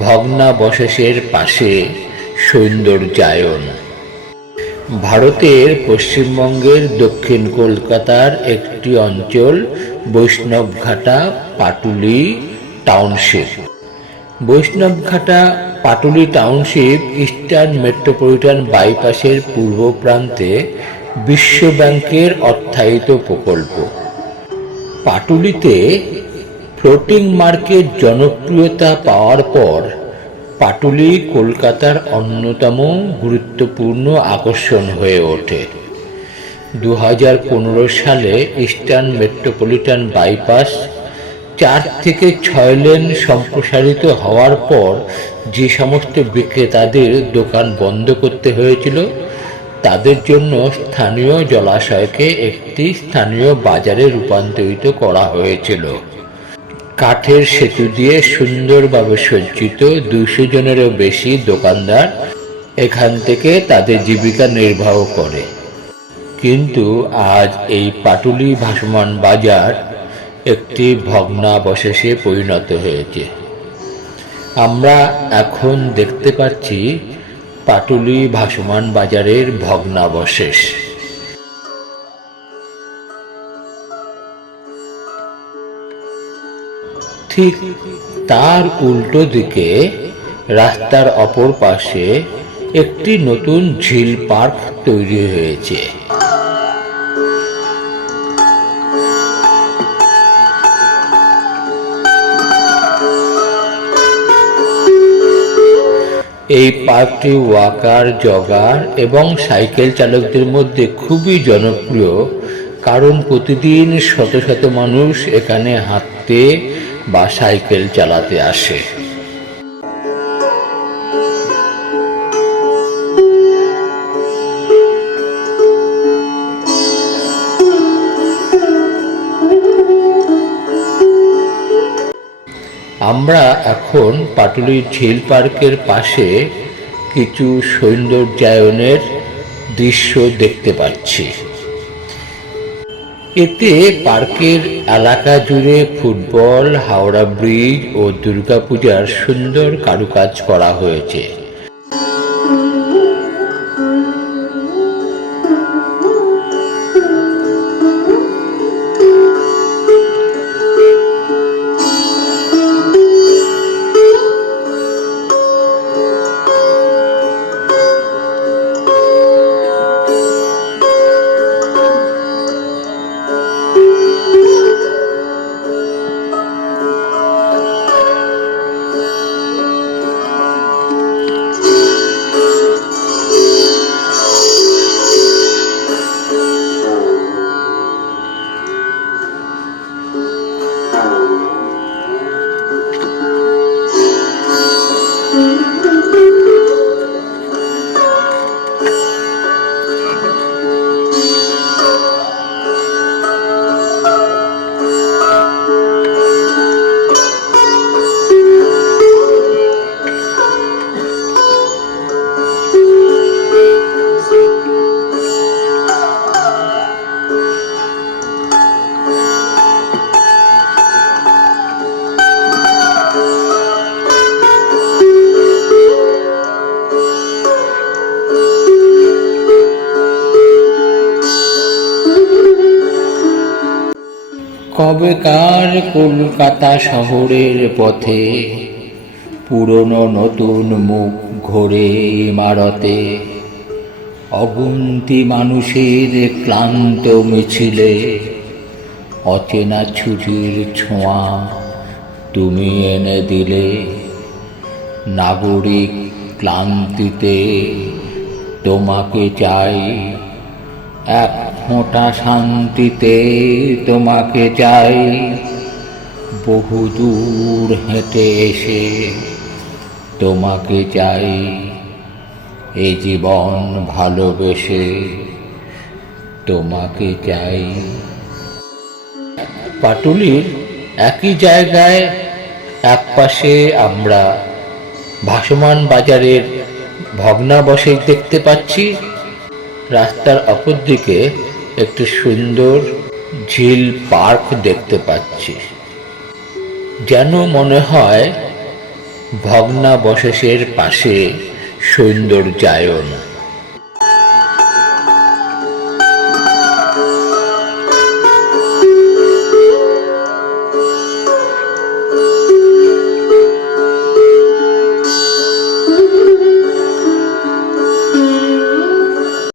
ভগ্নাবশেষের পাশে সৌন্দর্যায়ন। ভারতের পশ্চিমবঙ্গের দক্ষিণ কলকাতার একটি অঞ্চল Baishnabghata Patuli township. Baishnabghata Patuli township eastern metropolitan বাইপাসের পূর্ব প্রান্তে বিশ্ব ব্যাংকের অর্থায়িত প্রকল্প। পাটুলিতে ফ্লোটিং মার্কেট জনপ্রিয়তা পাওয়ার পর পাটুলি কলকাতার অন্যতম গুরুত্বপূর্ণ আকর্ষণ হয়ে ওঠে। দু হাজার পনেরো সালে ইস্টার্ন মেট্রোপলিটন বাইপাস চার থেকে ছয় লেন সম্প্রসারিত হওয়ার পর যে সমস্ত বিক্রেতাদের দোকান বন্ধ করতে হয়েছিল, তাদের জন্য স্থানীয় জলাশয়কে একটি স্থানীয় বাজারে রূপান্তরিত করা হয়েছিল। কাঠের সেতু দিয়ে সুন্দরভাবে সজ্জিত দুশো জনেরও বেশি দোকানদার এখান থেকে তাদের জীবিকা নির্বাহ করে। কিন্তু আজ এই পাটুলি ভাসমান বাজার একটি ভগ্নাবশেষে পরিণত হয়েছে। আমরা এখন দেখতে পাচ্ছি পাটুলি ভাসমান বাজারের ভগ্নাবশেষ। ঠিক তার উল্টো দিকে রাস্তার অপর পাশে একটি নতুন ঝিল পার্ক তৈরি হয়েছে। এই পার্কটি ওয়াকার, জগার এবং সাইকেল চালকদের মধ্যে খুবই জনপ্রিয়, কারণ প্রতিদিন শত শত মানুষ এখানে হাঁটতে বা সাইকেল চালাতে আসে। আমরা এখন পাটুলি ঝিল পার্কের পাশে কিছু সৌন্দর্যায়নের দৃশ্য দেখতে পাচ্ছি। এতে পার্কের এলাকা জুড়ে ফুটবল হাওড়া ব্রিজ ও দুর্গাপূজার সুন্দর কারুকাজ করা হয়েছে। কবেকার কলকাতা শহরের পথে, পুরনো নতুন মুখ ঘোরে ইমারতে। অগুন্তি মানুষের ক্লান্ত মিছিলে, অচেনা ছুটির ছোঁয়া তুমি এনে দিলে। নাগরিক ক্লান্তিতে তোমাকে চাই এক ফোঁটা শান্তিতে তোমাকে চাই। বহু দূর হেঁটে এসে তোমাকে চাই। এই জীবন ভালোবেসে তোমাকে চাই। পাটুলির একই জায়গায় একপাশে আমরা ভাসমান বাজারের ভগ্নাবশেষ দেখতে পাচ্ছি। রাস্তার অপর দিকে একটি সুন্দর ঝিল পার্ক দেখতে পাচ্ছি। যেন মনে হয় ভগ্নাবশেষের পাশে সৌন্দর্যায়ন।